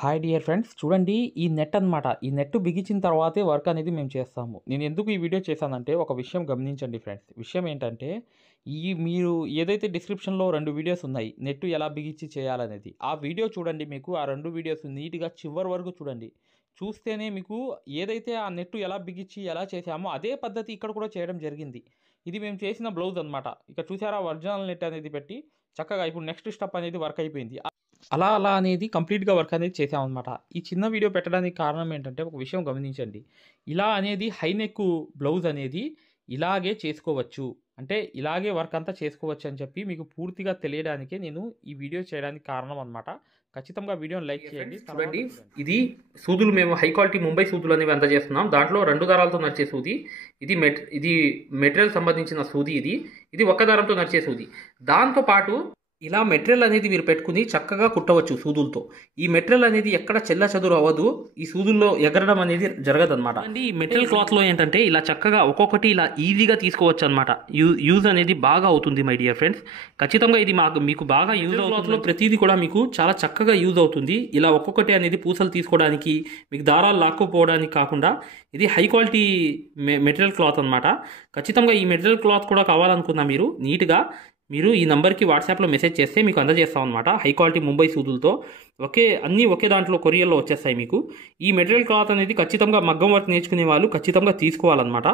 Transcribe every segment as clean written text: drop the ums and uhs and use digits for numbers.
Hi dear friends, చూడండి ఈ net అన్నమాట. ఈ నెట్ బిగించిన తర్వాతే వర్క్ అనేది మేము చేస్తాము. నేను ఎందుకు ఈ వీడియో చేశానంటే ఒక విషయం గమనించండి ఫ్రెండ్స్. విషయం ఏంటంటే మీరు ఏదైతే డిస్క్రిప్షన్‌లో 2 వీడియోస్ ఉన్నాయి. నెట్ ఎలా బిగించి చేయాలనేది. ఆ వీడియో చూడండి, మీకు ఆ 2 వీడియోస్ నీట్‌గా చివరి వరకు చూడండి. చూస్తేనే మీకు ఏదైతే ఆ నెట్ ఎలా బిగించి ఎలా చేసామో అదే పద్ధతి ఇక్కడ కూడా చేయడం జరిగింది. ఇది మేము చేసిన బ్లౌజ్ అన్నమాట. ఇక్కడ చూసారా, ఒరిజినల్ నెట్ అనేది పెట్టి చక్కగా ఇప్పుడు నెక్స్ట్ స్టెప్ అనేది వర్క్ అయిపోయింది. అలా అనేది కంప్లీట్‌గా వర్క్ అనేది చేశామనమాట. ఈ చిన్న వీడియో పెట్టడానికి కారణం ఏంటంటే, ఒక విషయం గమనించండి. ఇలా అనేది హై నెక్ బ్లౌజ్ అనేది ఇలాగే చేసుకోవచ్చు. అంటే ఇలాగే వర్క్ అంతా చేసుకోవచ్చు అని చెప్పి మీకు పూర్తిగా తెలియడానికే నేను ఈ వీడియో చేయడానికి కారణం అనమాట. ఖచ్చితంగా వీడియోని లైక్ చేయండి. చూడండి, ఇది సూదులు మేము హై క్వాలిటీ ముంబై సూదులు అనేవి అందజేస్తున్నాం. దాంట్లో 2 దారాలతో నడిచే సూది. ఇది మెటీరియల్ సంబంధించిన సూది. ఇది ఒక్క దారంతో నడిచే సూది. దాంతో పాటు ఇలా మెటీరియల్ అనేది మీరు పెట్టుకుని చక్కగా కుట్టవచ్చు సూదులతో. ఈ మెటీరియల్ అనేది ఎక్కడ చెల్ల చదురు అవ్వదు. ఈ సూదుల్లో ఎగరడం అనేది జరగదన్నమాట. అండి, ఈ మెటీరియల్ క్లాత్లో ఏంటంటే ఇలా చక్కగా ఒక్కొక్కటి ఇలా ఈజీగా తీసుకోవచ్చు అనమాట. యూజ్ అనేది బాగా అవుతుంది మై డియర్ ఫ్రెండ్స్. ఖచ్చితంగా ఇది మీకు బాగా యూజ్ అవుతుంది. ప్రతిదీ కూడా మీకు చాలా చక్కగా యూజ్ అవుతుంది. ఇలా ఒక్కొక్కటి అనేది పూసలు తీసుకోవడానికి, మీకు దారాలు లాక్కుపోవడానికి కాకుండా ఇది హై క్వాలిటీ మెటీరియల్ క్లాత్ అనమాట. ఖచ్చితంగా ఈ మెటీరియల్ క్లాత్ కూడా కావాలనుకున్నా మీరు ఈ నంబర్కి వాట్సాప్లో మెసేజ్ చేస్తే మీకు అందజేస్తాం అనమాట. హై క్వాలిటీ ముంబై సూదులతో అన్నీ ఒకే దాంట్లో కొరియర్లో వచ్చేస్తాయి మీకు. ఈ మెటీరియల్ క్లాత్ అనేది ఖచ్చితంగా మగ్గం వర్క్ నేర్చుకునే వాళ్ళు ఖచ్చితంగా తీసుకోవాలన్నమాట.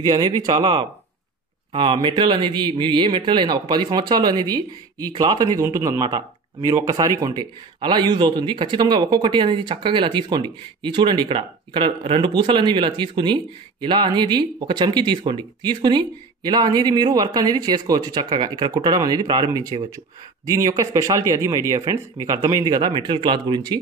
ఇది అనేది చాలా మెటీరియల్ అనేది మీరు ఏ మెటీరియల్ అయినా ఒక 10 సంవత్సరాలు అనేది ఈ క్లాత్ అనేది ఉంటుందన్నమాట. మీరు ఒక్కసారి కొంటే అలా యూజ్ అవుతుంది. ఖచ్చితంగా ఒక్కొక్కటి అనేది చక్కగా ఇలా తీసుకోండి. ఇది చూడండి, ఇక్కడ 2 పూసలు అనేవి ఇలా తీసుకుని ఇలా అనేది ఒక చమ్కీ తీసుకుని ఇలా అనేది మీరు వర్క్ అనేది చేసుకోవచ్చు. చక్కగా ఇక్కడ కుట్టడం అనేది ప్రారంభించేయవచ్చు. దీని యొక్క స్పెషాలిటీ అది మై డియర్ ఫ్రెండ్స్. మీకు అర్థమైంది కదా మెటీరియల్ క్లాత్ గురించి.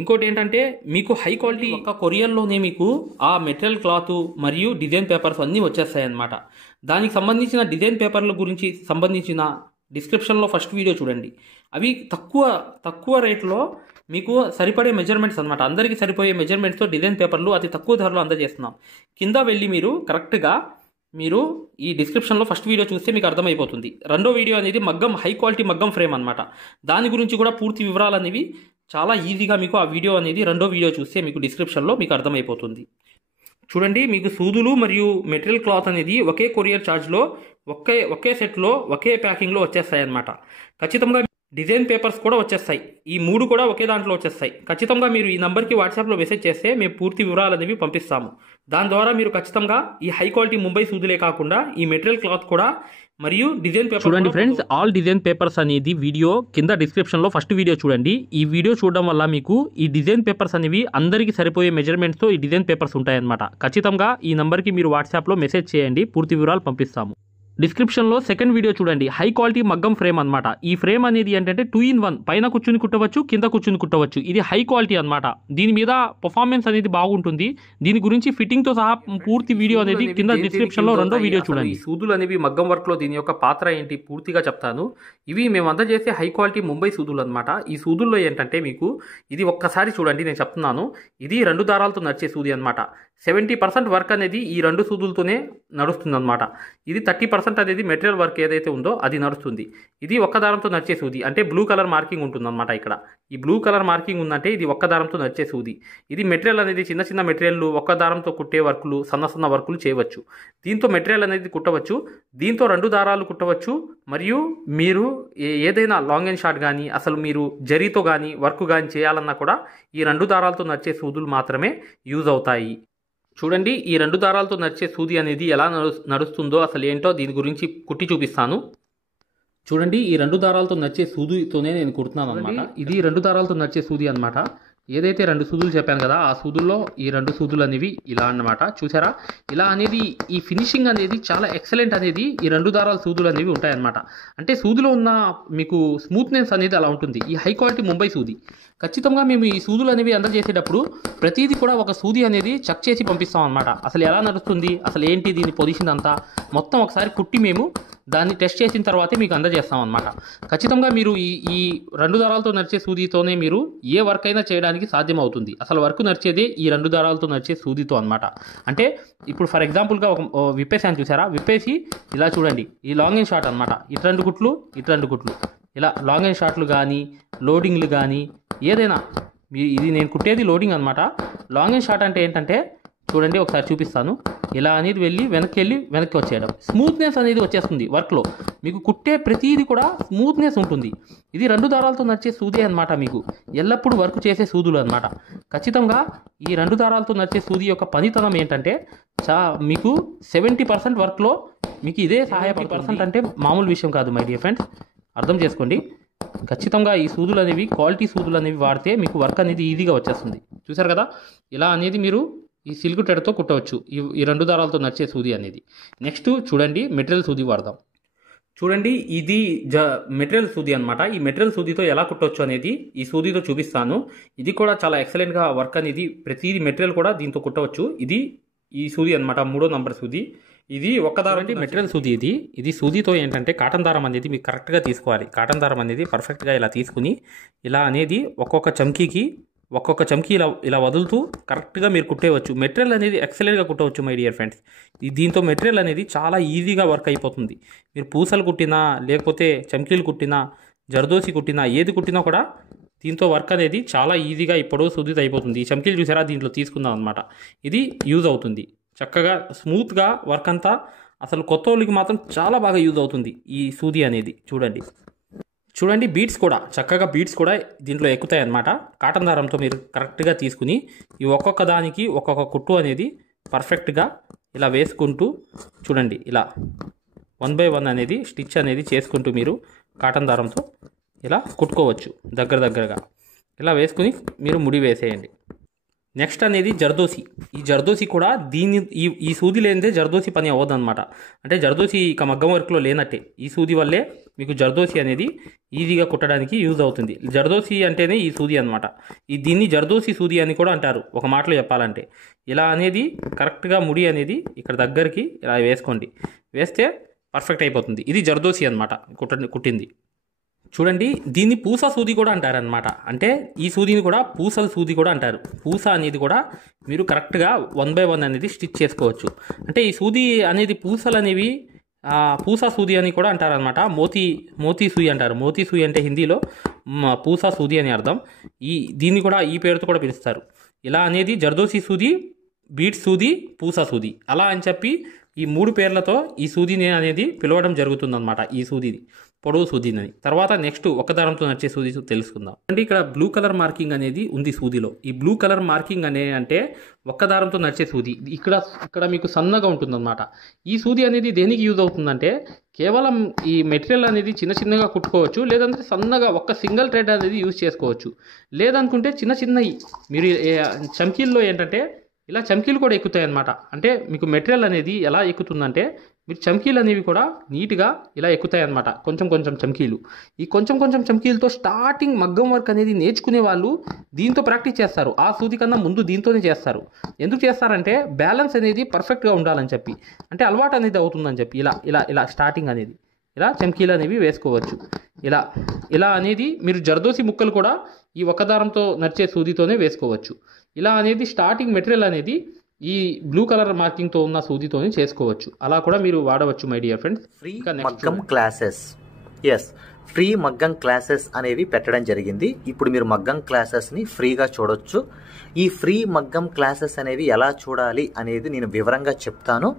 ఇంకోటి ఏంటంటే, మీకు హై క్వాలిటీ ఒక కొరియర్లోనే మీకు ఆ మెటీరియల్ క్లాత్ మరియు డిజైన్ పేపర్స్ అన్నీ వచ్చేస్తాయి అన్నమాట. దానికి సంబంధించిన డిజైన్ పేపర్ల గురించి సంబంధించిన డిస్క్రిప్షన్లో ఫస్ట్ వీడియో చూడండి. అవి తక్కువ రేట్లో మీకు సరిపడే మెజర్మెంట్స్ అనమాట. అందరికీ సరిపోయే మెజర్మెంట్స్తో డిజైన్ పేపర్లు అతి తక్కువ ధరలో అందజేస్తున్నాం. కింద వెళ్ళి మీరు ఈ డిస్క్రిప్షన్లో ఫస్ట్ వీడియో చూస్తే మీకు అర్థమైపోతుంది. రెండో వీడియో అనేది హై క్వాలిటీ మగ్గం ఫ్రేమ్ అనమాట. దాని గురించి కూడా పూర్తి వివరాలు అనేవి చాలా ఈజీగా మీకు ఆ వీడియో అనేది రెండో వీడియో చూస్తే మీకు డిస్క్రిప్షన్లో మీకు అర్థమైపోతుంది. చూడండి, మీకు సూదులు మరియు మెటీరియల్ క్లాత్ అనేది ఒకే కొరియర్ ఛార్జ్లో ఒకే సెట్లో ఒకే ప్యాకింగ్లో వచ్చేస్తాయి అన్నమాట. ఖచ్చితంగా డిజైన్ పేపర్స్ కూడా వచ్చేస్తాయి. ఈ 3 కూడా ఒకే దాంట్లో వచ్చేస్తాయి. ఖచ్చితంగా మీరు ఈ నంబర్కి వాట్సాప్లో మెసేజ్ చేస్తే మేము పూర్తి వివరాలు అనేవి పంపిస్తాము. దాని ద్వారా మీరు ఖచ్చితంగా ఈ హై క్వాలిటీ ముంబై సూదులే కాకుండా ఈ మెటీరియల్ క్లాత్ కూడా మరియు డిజైన్ పేపర్ చూడండి ఫ్రెండ్స్. ఆల్ డిజైన్ పేపర్స్ అనేది వీడియో కింద డిస్క్రిప్షన్లో ఫస్ట్ వీడియో చూడండి. ఈ వీడియో చూడడం వల్ల మీకు ఈ డిజైన్ పేపర్స్ అనేవి అందరికీ సరిపోయే మెజర్మెంట్స్తో ఈ డిజైన్ పేపర్స్ ఉంటాయన్నమాట. ఖచ్చితంగా ఈ నంబర్కి మీరు వాట్సాప్లో మెసేజ్ చేయండి, పూర్తి వివరాలు పంపిస్తాము. డిస్క్రిప్షన్లో సెకండ్ వీడియో చూడండి. హై క్వాలిటీ మగ్గం ఫ్రేమ్ అనమాట. ఈ ఫ్రేమ్ అనేది ఏంటంటే 2 in 1, పైన కూర్చుని కుట్టవచ్చు, కింద కూర్చుని కుట్టవచ్చు. ఇది హై క్వాలిటీ అనమాట. దీని మీద పర్ఫార్మెన్స్ అనేది బాగుంటుంది. దీని గురించి ఫిట్టింగ్తో సహా పూర్తి వీడియో అనేది కింద డిస్క్రిప్షన్లో రెండో వీడియో చూడండి. సూదులు అనేవి మగ్గం వర్క్లో దీని యొక్క పాత్ర ఏంటి పూర్తిగా చెప్తాను. ఇవి మేము అందజేసే హై క్వాలిటీ ముంబై సూదులు అనమాట. ఈ సూదుల్లో ఏంటంటే మీకు ఇది ఒక్కసారి చూడండి, నేను చెప్తున్నాను. ఇది 2 దారాలతో నడిచే సూది అనమాట. 70% వర్క్ అనేది ఈ 2 సూదులతోనే నడుస్తుంది అనమాట. ఇది 30% అనేది మెటీరియల్ వర్క్ ఏదైతే ఉందో అది నడుస్తుంది. ఇది ఒక్క దారంతో నడిచే సూది, అంటే బ్లూ కలర్ మార్కింగ్ ఉంటుందన్నమాట. ఇక్కడ ఈ బ్లూ కలర్ మార్కింగ్ ఉందంటే ఇది ఒక్క దారంతో నడిచే సూది. ఇది మెటీరియల్ అనేది చిన్న మెటీరియల్ ఒక్క దారంతో కుట్టే వర్కులు, సన్న వర్కులు చేయవచ్చు. దీంతో మెటీరియల్ అనేది కుట్టవచ్చు. దీంతో 2 దారాలు కుట్టవచ్చు. మరియు మీరు ఏదైనా లాంగ్ అండ్ షార్ట్ కానీ అసలు మీరు జరీతో కానీ వర్క్ కానీ చేయాలన్నా కూడా ఈ 2 దారాలతో నడిచే సూదులు మాత్రమే యూజ్ అవుతాయి. చూడండి, ఈ 2 దారాలతో నడిచే సూది అనేది ఎలా నడుస్తుందో అసలు ఏంటో దీని గురించి కుట్టి చూపిస్తాను. చూడండి, ఈ 2 దారాలతో నడిచే సూదితోనే నేను కుడుతున్నాను అనమాట. ఇది 2 దారాలతో నడిచే సూది అనమాట. ఏదైతే 2 సూదులు చెప్పాను కదా, ఆ సూదుల్లో ఈ 2 సూదులు అనేవి ఇలా అన్నమాట. చూసారా, ఇలా అనేది ఈ ఫినిషింగ్ అనేది చాలా ఎక్సలెంట్ అనేది ఈ 2 దారాల సూదులు అనేవి ఉంటాయన్నమాట. అంటే సూదిలో ఉన్న మీకు స్మూత్నెస్ అనేది అలా ఉంటుంది. ఈ హై క్వాలిటీ ముంబై సూది. ఖచ్చితంగా మేము ఈ సూదులు అనేవి అందజేసేటప్పుడు ప్రతిదీ కూడా ఒక సూది అనేది చెక్ చేసి పంపిస్తాం అనమాట. అసలు ఎలా నడుస్తుంది, అసలు ఏంటి దీని పొజిషన్ అంతా మొత్తం ఒకసారి కుట్టి మేము దాన్ని టెస్ట్ చేసిన తర్వాతే మీకు అందజేస్తాం అనమాట. ఖచ్చితంగా మీరు ఈ 2 దారాలతో నడిచే సూదితోనే మీరు ఏ వర్క్ అయినా చేయడానికి సాధ్యమవుతుంది. అసలు వర్క్ నడిచేదే ఈ 2 దారాలతో నడిచే సూదితో అనమాట. అంటే ఇప్పుడు ఫర్ ఎగ్జాంపుల్గా ఒక విప్పేసాను చూసారా, విప్పేసి ఇలా చూడండి, ఈ లాంగ్ అండ్ షార్ట్ అనమాట. ఇటు 2 కుట్లు, ఇటు 2 కుట్లు, ఇలా లాంగ్ అండ్ షార్ట్లు కానీ లోడింగ్లు కానీ ఏదైనా ఇది నేను కుట్టేది లోడింగ్ అనమాట. లాంగ్ అండ్ షార్ట్ అంటే ఏంటంటే చూడండి, ఒకసారి చూపిస్తాను. ఇలా అనేది వెనక్కి వచ్చేయడం, స్మూత్నెస్ అనేది వచ్చేస్తుంది వర్క్లో. మీకు కుట్టే ప్రతిదీ కూడా స్మూత్నెస్ ఉంటుంది. ఇది 2 దారాలతో నడిచే సూది అనమాట. మీకు ఎల్లప్పుడూ వర్క్ చేసే సూదులు అనమాట. ఖచ్చితంగా ఈ 2 దారాలతో నడిచే సూది యొక్క పనితనం ఏంటంటే మీకు 70% వర్క్లో మీకు ఇదే సహాయపడుతుంది. అంటే మామూలు విషయం కాదు మై డియర్ ఫ్రెండ్స్, అర్థం చేసుకోండి. ఖచ్చితంగా ఈ సూదులు అనేవి క్వాలిటీ సూదులు అనేవి వాడితే మీకు వర్క్ అనేది ఈజీగా వచ్చేస్తుంది. చూసారు కదా, ఇలా అనేది మీరు ఈ సిల్క్ థ్రెడ్తో కుట్టవచ్చు ఈ 2 దారాలతో నడిచే సూది అనేది. నెక్స్ట్ చూడండి, మెటీరియల్ సూది వాడదాం. చూడండి, ఇది మెటీరియల్ సూది అనమాట. ఈ మెటీరియల్ సూదితో ఎలా కుట్టవచ్చు అనేది ఈ సూదితో చూపిస్తాను. ఇది కూడా చాలా ఎక్సలెంట్గా వర్క్ అనేది, ప్రతిదీ మెటీరియల్ కూడా దీంతో కుట్టవచ్చు. ఈ సూది అనమాట, 3వ నంబర్ సూది. ఇది ఒక్క దారం మెటీరియల్ సూది. ఇది సూదితో ఏంటంటే కాటన్ దారం అనేది మీకు కరెక్ట్గా తీసుకోవాలి. కాటన్ దారం అనేది పర్ఫెక్ట్గా ఇలా తీసుకుని ఇలా అనేది ఒక్కొక్క చమ్కీ ఇలా వదులుతూ కరెక్ట్గా మీరు కుట్టేయవచ్చు. మెటీరియల్ అనేది ఎక్సలెంట్గా కుట్టవచ్చు మై డియర్ ఫ్రెండ్స్. దీంతో మెటీరియల్ అనేది చాలా ఈజీగా వర్క్ అయిపోతుంది. మీరు పూసలు కుట్టినా, లేకపోతే చమ్కీలు కుట్టినా, జర్దోసి కుట్టినా, ఏది కుట్టినా కూడా దీంతో వర్క్ అనేది చాలా ఈజీగా ఇప్పుడు సూదితో అయిపోతుంది. ఈ చమ్కీలు చూసారా, దీంట్లో తీసుకుందాం అనమాట. ఇది యూజ్ అవుతుంది చక్కగా స్మూత్గా వర్క్ అంతా. అసలు కొత్త వాళ్ళకి మాత్రం చాలా బాగా యూజ్ అవుతుంది ఈ సూది అనేది. చూడండి బీట్స్ కూడా దీంట్లో ఎక్కుతాయి అన్నమాట. కాటన్ దారంతో మీరు కరెక్ట్గా తీసుకుని ఈ ఒక్కొక్క దానికి ఒక్కొక్క కుట్టు అనేది పర్ఫెక్ట్గా ఇలా వేసుకుంటూ చూడండి, ఇలా 1 by 1 అనేది స్టిచ్ అనేది చేసుకుంటూ మీరు కాటన్ దారంతో ఇలా కుట్టుకోవచ్చు. దగ్గరగా ఇలా వేసుకుని మీరు ముడి వేసేయండి. నెక్స్ట్ అనేది జర్దోసి. ఈ జర్దోసి కూడా ఈ సూది లేనిదే జర్దోసి పని అవ్వదు అనమాట. అంటే జర్దోసి ఇక మగ్గం వర్క్లో లేనట్టే. ఈ సూది వల్లే మీకు జర్దోసి అనేది ఈజీగా కుట్టడానికి యూజ్ అవుతుంది. జర్దోసి అంటేనే ఈ సూది అనమాట. దీన్ని జర్దోసి సూది అని కూడా అంటారు ఒక మాటలో చెప్పాలంటే. ఇలా అనేది కరెక్ట్గా ముడి అనేది ఇక్కడ దగ్గరికి ఇలా వేసుకోండి. వేస్తే పర్ఫెక్ట్ అయిపోతుంది. ఇది జర్దోసి అనమాట కుట్టింది. చూడండి, దీన్ని పూస సూది కూడా అంటారనమాట. అంటే ఈ సూదిని కూడా పూసల సూది కూడా అంటారు. పూస అనేది కూడా మీరు కరెక్ట్గా 1 by 1 అనేది స్టిచ్ చేసుకోవచ్చు. అంటే ఈ సూది అనేది పూసలు అనేవి పూసా సూది అని కూడా అంటారనమాట. మోతీ సూయి అంటారు. మోతీ సూయి అంటే హిందీలో పూసా సూది అని అర్థం. దీన్ని కూడా ఈ పేరుతో కూడా పిలుస్తారు. ఇలా అనేది జర్దోసి సూది, బీట్ సూది, పూసా సూది అలా అని చెప్పి ఈ 3 పేర్లతో ఈ సూదిని అనేది పిలవడం జరుగుతుందన్నమాట. ఈ సూదిని పొడవు సూదిని. తర్వాత నెక్స్ట్ ఒక దారంతో నడిచే సూది తెలుసుకుందాం. అంటే ఇక్కడ బ్లూ కలర్ మార్కింగ్ అనేది ఉంది సూదిలో. ఈ బ్లూ కలర్ మార్కింగ్ అంటే ఒక్క దారంతో నడిచే సూది. ఇక్కడ మీకు సన్నగా ఉంటుందన్నమాట. ఈ సూది అనేది దేనికి యూజ్ అవుతుందంటే కేవలం ఈ మెటీరియల్ అనేది చిన్నగా కుట్టుకోవచ్చు. లేదంటే సన్నగా ఒక్క సింగిల్ థ్రెడ్ అనేది యూజ్ చేసుకోవచ్చు. లేదనుకుంటే చిన్నవి మీరు చమ్కీల్లో ఏంటంటే ఇలా చమ్కీలు కూడా ఎక్కుతాయి అన్నమాట. అంటే మీకు మెటీరియల్ అనేది ఎలా ఎక్కుతుందంటే మీరు చమ్కీలు అనేవి కూడా నీట్గా ఇలా ఎక్కుతాయి అన్నమాట. కొంచెం చమ్కీలు. ఈ కొంచెం చమ్కీలతో స్టార్టింగ్ మగ్గం వర్క్ అనేది నేర్చుకునే వాళ్ళు దీంతో ప్రాక్టీస్ చేస్తారు. ఆ సూది కన్నా ముందు దీంతోనే చేస్తారు. ఎందుకు చేస్తారంటే బ్యాలెన్స్ అనేది పర్ఫెక్ట్గా ఉండాలని చెప్పి, అంటే అలవాటు అనేది అవుతుందని చెప్పి ఇలా స్టార్టింగ్ అనేది ఇలా చమ్కీలు అనేవి వేసుకోవచ్చు. ఇలా అనేది మీరు జర్దోసి ముక్కలు కూడా ఈ ఒక్క దారంతో నడిచే సూదితోనే వేసుకోవచ్చు. ఇలా అనేది స్టార్టింగ్ మెటీరియల్ అనేది ఈ బ్లూ కలర్ మార్కింగ్తో ఉన్న సూదితోనే చేసుకోవచ్చు. అలా కూడా మీరు వాడవచ్చు మై డియర్ ఫ్రెండ్స్. ఫ్రీ మగ్గం క్లాసెస్, ఫ్రీ మగ్గం క్లాసెస్ అనేవి పెట్టడం జరిగింది. ఇప్పుడు మీరు మగ్గం క్లాసెస్ని ఫ్రీగా చూడొచ్చు. ఈ ఫ్రీ మగ్గం క్లాసెస్ అనేవి ఎలా చూడాలి అనేది నేను వివరంగా చెప్తాను.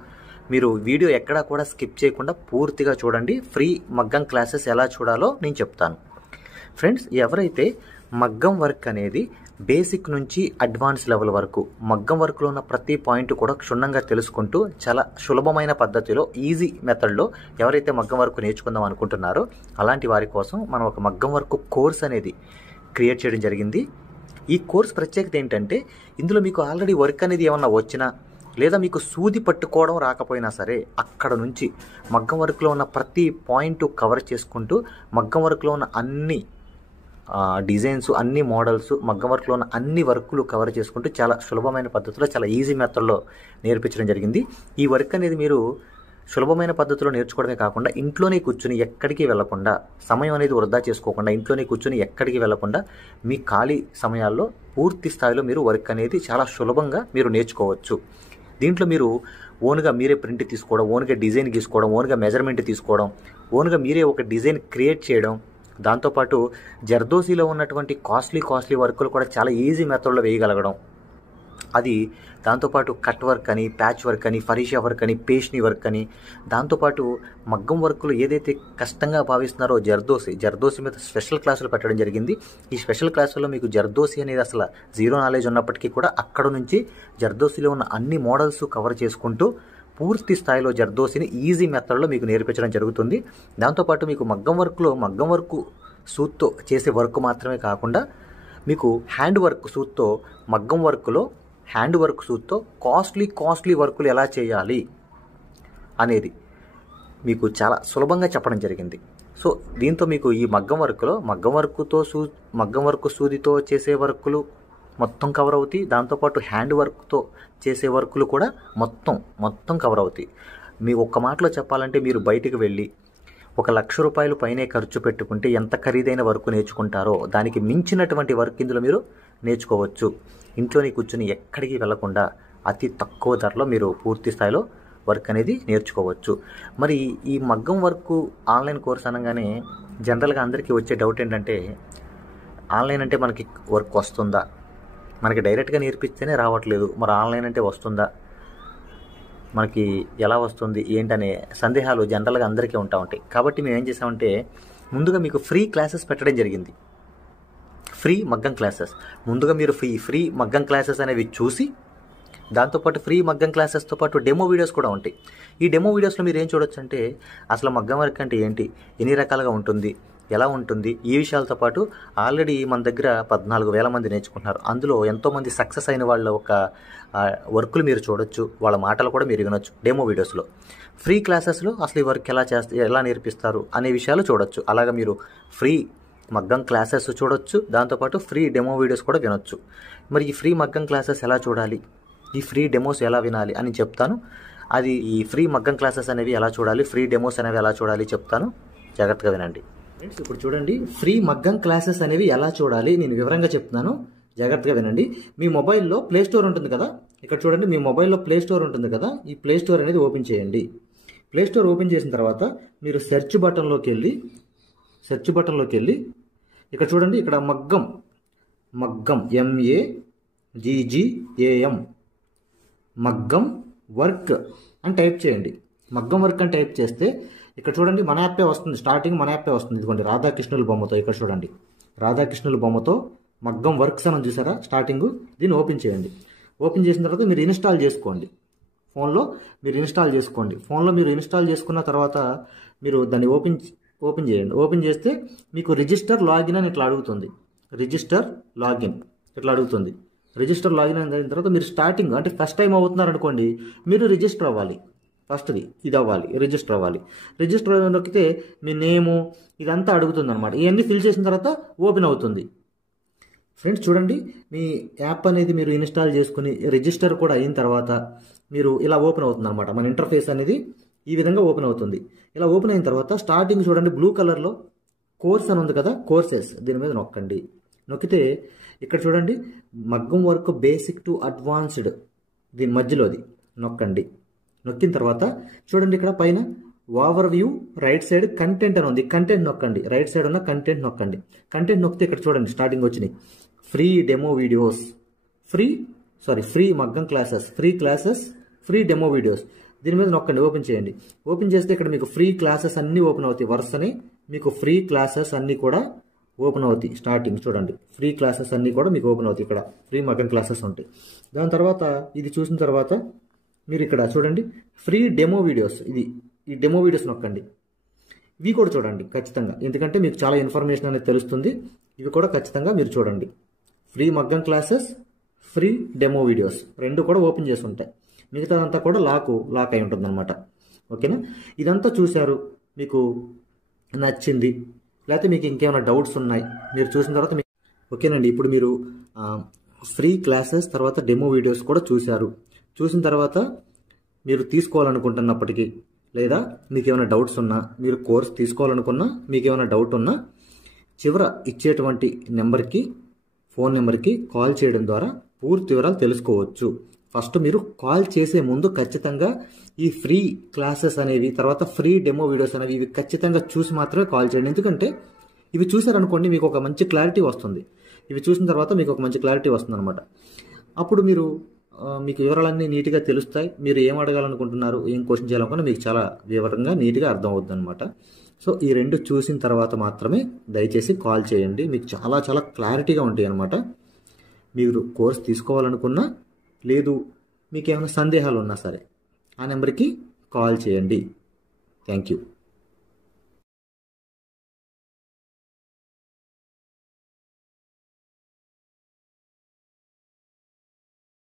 మీరు వీడియో ఎక్కడా కూడా స్కిప్ చేయకుండా పూర్తిగా చూడండి. ఫ్రీ మగ్గం క్లాసెస్ ఎలా చూడాలో నేను చెప్తాను. ఫ్రెండ్స్, ఎవరైతే మగ్గం వర్క్ అనేది బేసిక్ నుంచి అడ్వాన్స్ లెవెల్ వరకు మగ్గం వర్క్లో ఉన్న ప్రతి పాయింట్ కూడా క్షుణ్ణంగా తెలుసుకుంటూ చాలా సులభమైన పద్ధతిలో ఈజీ మెథడ్లో ఎవరైతే మగ్గం వర్క్ నేర్చుకుందాం అనుకుంటున్నారో అలాంటి వారి కోసం మనం ఒక మగ్గం వర్క్ కోర్స్ అనేది క్రియేట్ చేయడం జరిగింది. ఈ కోర్స్ ప్రత్యేకత ఏంటంటే ఇందులో మీకు ఆల్రెడీ వర్క్ అనేది ఏమన్నా వచ్చినా లేదా మీకు సూది పట్టుకోవడం రాకపోయినా సరే అక్కడ నుంచి మగ్గం వర్క్లో ఉన్న ప్రతి పాయింట్ కవర్ చేసుకుంటూ మగ్గం వర్క్లో ఉన్న అన్ని డిజైన్స్, అన్ని మోడల్స్, మగ్గం వర్క్లో ఉన్న అన్ని వర్కులు కవర్ చేసుకుంటూ చాలా సులభమైన పద్ధతిలో చాలా ఈజీ మెథడ్లో నేర్పించడం జరిగింది. ఈ వర్క్ అనేది మీరు సులభమైన పద్ధతిలో నేర్చుకోవడమే కాకుండా ఇంట్లోనే కూర్చుని ఎక్కడికి వెళ్లకుండా, సమయం అనేది వృధా చేసుకోకుండా ఇంట్లోనే కూర్చుని ఎక్కడికి వెళ్లకుండా మీ ఖాళీ సమయాల్లో పూర్తి స్థాయిలో మీరు వర్క్ అనేది చాలా సులభంగా మీరు నేర్చుకోవచ్చు. దీంట్లో మీరు ఓన్గా మీరే ప్రింట్ తీసుకోవడం, ఓన్గా డిజైన్ గీసుకోవడం, ఓన్గా మెజర్మెంట్ తీసుకోవడం, ఓన్గా మీరే ఒక డిజైన్ క్రియేట్ చేయడం, దాంతోపాటు జర్దోసీలో ఉన్నటువంటి కాస్ట్లీ వర్కులు కూడా చాలా ఈజీ మెథడ్లో వేయగలగడం, అది దాంతోపాటు కట్ వర్క్ అని, ప్యాచ్ వర్క్ అని, ఫరీషా వర్క్ అని, పేష్ని వర్క్ అని, దాంతోపాటు మగ్గం వర్కులు ఏదైతే కష్టంగా భావిస్తున్నారో జర్దోసి మీద స్పెషల్ క్లాసులు పెట్టడం జరిగింది. ఈ స్పెషల్ క్లాసుల్లో మీకు జర్దోసి అనేది అసలు జీరో నాలెడ్జ్ ఉన్నప్పటికీ కూడా అక్కడ నుంచి జర్దోసిలో ఉన్న అన్ని మోడల్స్ కవర్ చేసుకుంటూ పూర్తి స్థాయిలో జర్దోసిని ఈజీ మెథడ్లో మీకు నేర్పించడం జరుగుతుంది. దాంతోపాటు మీకు మగ్గం వర్క్ సూత్తో చేసే వర్క్ మాత్రమే కాకుండా మీకు హ్యాండ్ వర్క్ సూత్తో, మగ్గం వర్క్లో హ్యాండ్ వర్క్ సూత్తో కాస్ట్లీ వర్కులు ఎలా చేయాలి అనేది మీకు చాలా సులభంగా చెప్పడం జరిగింది. సో దీంతో మీకు ఈ మగ్గం వర్క్ సూదితో చేసే వర్కులు మొత్తం కవర్ అవుతాయి. దాంతోపాటు హ్యాండ్ వర్క్తో చేసే వర్కులు కూడా మొత్తం కవర్ అవుతాయి. మీ ఒక్క మాటలో చెప్పాలంటే మీరు బయటికి వెళ్ళి 1,00,000 రూపాయలు పైనే ఖర్చు పెట్టుకుంటే ఎంత ఖరీదైన వర్క్ నేర్చుకుంటారో దానికి మించినటువంటి వర్క్ ఇందులో మీరు నేర్చుకోవచ్చు. ఇంట్లోనే కూర్చొని ఎక్కడికి వెళ్లకుండా అతి తక్కువ ధరలో మీరు పూర్తి స్థాయిలో వర్క్ అనేది నేర్చుకోవచ్చు. మరి ఈ మగ్గం వర్క్ ఆన్లైన్ కోర్స్ అనగానే జనరల్గా అందరికీ వచ్చే డౌట్ ఏంటంటే, ఆన్లైన్ అంటే మనకి వర్క్ వస్తుందా, మనకి డైరెక్ట్గా నేర్పిస్తేనే రావట్లేదు, మరి ఆన్లైన్ అంటే వస్తుందా, మనకి ఎలా వస్తుంది ఏంటనే సందేహాలు జనరల్గా అందరికీ ఉంటాయి. కాబట్టి మేము ఏం చేసామంటే, ముందుగా మీకు ఫ్రీ క్లాసెస్ పెట్టడం జరిగింది. ఫ్రీ మగ్గం క్లాసెస్ ముందుగా మీరు ఫ్రీ మగ్గం క్లాసెస్ అనేవి చూసి, దాంతోపాటు ఫ్రీ మగ్గం క్లాసెస్తో పాటు డెమో వీడియోస్ కూడా ఉంటాయి. ఈ డెమో వీడియోస్లో మీరు ఏం చూడొచ్చు అంటే, అసలు మగ్గం వర్క్ అంటే ఏంటి, ఎన్ని రకాలుగా ఉంటుంది, ఎలా ఉంటుంది, ఈ విషయాలతో పాటు ఆల్రెడీ మన దగ్గర 14,000 మంది నేర్చుకుంటున్నారు. అందులో ఎంతోమంది సక్సెస్ అయిన వాళ్ళ ఒక వర్కులు మీరు చూడొచ్చు, వాళ్ళ మాటలు కూడా మీరు వినొచ్చు డెమో వీడియోస్లో. ఫ్రీ క్లాసెస్లో అసలు ఈ వర్క్ ఎలా నేర్పిస్తారు అనే విషయాలు చూడొచ్చు. అలాగా మీరు ఫ్రీ మగ్గం క్లాసెస్ చూడొచ్చు, దాంతోపాటు ఫ్రీ డెమో వీడియోస్ కూడా వినొచ్చు. మరి ఈ ఫ్రీ మగ్గం క్లాసెస్ ఎలా చూడాలి, ఈ ఫ్రీ డెమోస్ ఎలా వినాలి అని చెప్తాను. అది ఈ ఫ్రీ మగ్గం క్లాసెస్ అనేవి ఎలా చూడాలి, ఫ్రీ డెమోస్ అనేవి ఎలా చూడాలి చెప్తాను, జాగ్రత్తగా వినండి. ఫ్రెండ్స్ ఇప్పుడు చూడండి, ఫ్రీ మగ్గం క్లాసెస్ అనేవి ఎలా చూడాలి నేను వివరంగా చెప్తున్నాను, జాగ్రత్తగా వినండి. మీ మొబైల్లో ప్లే స్టోర్ ఉంటుంది కదా, ఇక్కడ చూడండి మీ మొబైల్లో ప్లే స్టోర్ ఉంటుంది కదా, ఈ ప్లే స్టోర్ అనేది ఓపెన్ చేయండి. ప్లే స్టోర్ ఓపెన్ చేసిన తర్వాత మీరు సెర్చ్ బటన్లోకి వెళ్ళి ఇక్కడ చూడండి, ఇక్కడ మగ్గం MAGGAM మగ్గం వర్క్ అని టైప్ చేయండి. మగ్గం వర్క్ అని టైప్ చేస్తే ఇక్కడ చూడండి మన యాపే వస్తుంది, స్టార్టింగ్ మన యాపే వస్తుంది. ఇదిగోండి రాధాకృష్ణుల బొమ్మతో, ఇక్కడ చూడండి రాధాకృష్ణుల బొమ్మతో మగ్గం వర్క్స్ అని చూసారా స్టార్టింగ్, దీన్ని ఓపెన్ చేయండి. ఓపెన్ చేసిన తర్వాత మీరు ఇన్స్టాల్ చేసుకోండి. ఫోన్లో మీరు ఇన్స్టాల్ చేసుకున్న తర్వాత మీరు దాన్ని ఓపెన్ చేయండి. ఓపెన్ చేస్తే మీకు రిజిస్టర్ లాగిన్ అని ఇట్లా అడుగుతుంది. రిజిస్టర్ లాగిన్ అయిన తర్వాత మీరు స్టార్టింగ్ అంటే ఫస్ట్ టైం అవుతున్నారు అనుకోండి, మీరు రిజిస్టర్ అవ్వాలి. ఫస్ట్ది ఇది అవ్వాలి, రిజిస్టర్ అవ్వాలి. రిజిస్టర్ నొక్కితే మీ నేము ఇదంతా అడుగుతుంది అనమాట. ఇవన్నీ ఫిల్ చేసిన తర్వాత ఓపెన్ అవుతుంది. ఫ్రెండ్స్ చూడండి, మీ యాప్ అనేది మీరు ఇన్స్టాల్ చేసుకుని రిజిస్టర్ కూడా అయిన తర్వాత మీరు ఇలా ఓపెన్ అవుతుంది అనమాట. మన ఇంటర్ఫేస్ అనేది ఈ విధంగా ఓపెన్ అవుతుంది. ఇలా ఓపెన్ అయిన తర్వాత స్టార్టింగ్ చూడండి బ్లూ కలర్లో కోర్స్ అని ఉంది కదా, కోర్సెస్, దీని మీద నొక్కండి. నొక్కితే ఇక్కడ చూడండి మగ్గం వర్క్ బేసిక్ టు అడ్వాన్స్డ్, దీని మధ్యలోది నొక్కండి. నొక్కిన తర్వాత చూడండి ఇక్కడ పైన over view right side content అని ఉంది, కంటెంట్ నొక్కండి. రైట్ సైడ్ ఉన్న కంటెంట్ నొక్కండి. కంటెంట్ నొక్కితే ఇక్కడ చూడండి స్టార్టింగ్ వచ్చినాయి ఫ్రీ డెమో వీడియోస్, ఫ్రీ మగ్గం క్లాసెస్, ఫ్రీ డెమో వీడియోస్. దీని మీద నొక్కండి, ఓపెన్ చేయండి. ఓపెన్ చేస్తే ఇక్కడ మీకు ఫ్రీ క్లాసెస్ అన్నీ ఓపెన్ అవుతాయి. వరుసనే మీకు ఫ్రీ క్లాసెస్ అన్నీ కూడా ఓపెన్ అవుతాయి. స్టార్టింగ్ చూడండి ఫ్రీ క్లాసెస్ అన్నీ కూడా మీకు ఓపెన్ అవుతాయి. ఇక్కడ ఫ్రీ మగ్గం క్లాసెస్ ఉంటాయి. దాని తర్వాత ఇది చూసిన తర్వాత మీరు ఇక్కడ చూడండి ఫ్రీ డెమో వీడియోస్, ఈ డెమో వీడియోస్ నొక్కండి. ఇవి కూడా చూడండి ఖచ్చితంగా, ఎందుకంటే మీకు చాలా ఇన్ఫర్మేషన్ అనేది తెలుస్తుంది. ఇవి కూడా ఖచ్చితంగా మీరు చూడండి. ఫ్రీ మగ్గం క్లాసెస్, ఫ్రీ డెమో వీడియోస్ రెండు కూడా ఓపెన్ చేసి ఉంటాయి. మిగతాదంతా కూడా లాక్ అయి ఉంటుంది అనమాట. ఓకేనా, ఇదంతా చూశారు, మీకు నచ్చింది, లేకపోతే మీకు ఇంకేమైనా డౌట్స్ ఉన్నాయి మీరు చూసిన తర్వాత ఓకేనండి. ఇప్పుడు మీరు ఫ్రీ క్లాసెస్ తర్వాత డెమో వీడియోస్ కూడా చూసిన తర్వాత మీరు తీసుకోవాలనుకుంటున్నప్పటికీ, లేదా మీకు ఏమైనా డౌట్స్ ఉన్నా, మీరు కోర్స్ తీసుకోవాలనుకున్నా, మీకు ఏమైనా డౌట్ ఉన్నా చివర ఇచ్చేటువంటి ఫోన్ నెంబర్కి కాల్ చేయడం ద్వారా పూర్తి వివరాలు తెలుసుకోవచ్చు. ఫస్ట్ మీరు కాల్ చేసే ముందు ఖచ్చితంగా ఈ ఫ్రీ క్లాసెస్ అనేవి, తర్వాత ఫ్రీ డెమో వీడియోస్ అనేవి ఇవి ఖచ్చితంగా చూసి మాత్రమే కాల్ చేయండి. ఎందుకంటే ఇవి చూసారనుకోండి మీకు ఒక మంచి క్లారిటీ వస్తుంది. ఇవి చూసిన తర్వాత మీకు ఒక మంచి క్లారిటీ వస్తుంది అనమాట. అప్పుడు మీరు మీకు వివరాలన్నీ నీట్గా తెలుస్తాయి. మీరు ఏం అడగాలనుకుంటున్నారు, ఏం క్వశ్చన్ చేయాలనుకున్నా మీకు చాలా వివరంగా నీట్గా అర్థం అవుతుంది అనమాట. సో ఈ రెండు చూసిన తర్వాత మాత్రమే దయచేసి కాల్ చేయండి. మీకు చాలా చాలా క్లారిటీగా ఉంటాయి అనమాట. మీరు కోర్స్ తీసుకోవాలనుకున్నా, లేదు మీకు ఏమైనా సందేహాలు ఉన్నా సరే ఆ నెంబర్కి కాల్ చేయండి. Thank you.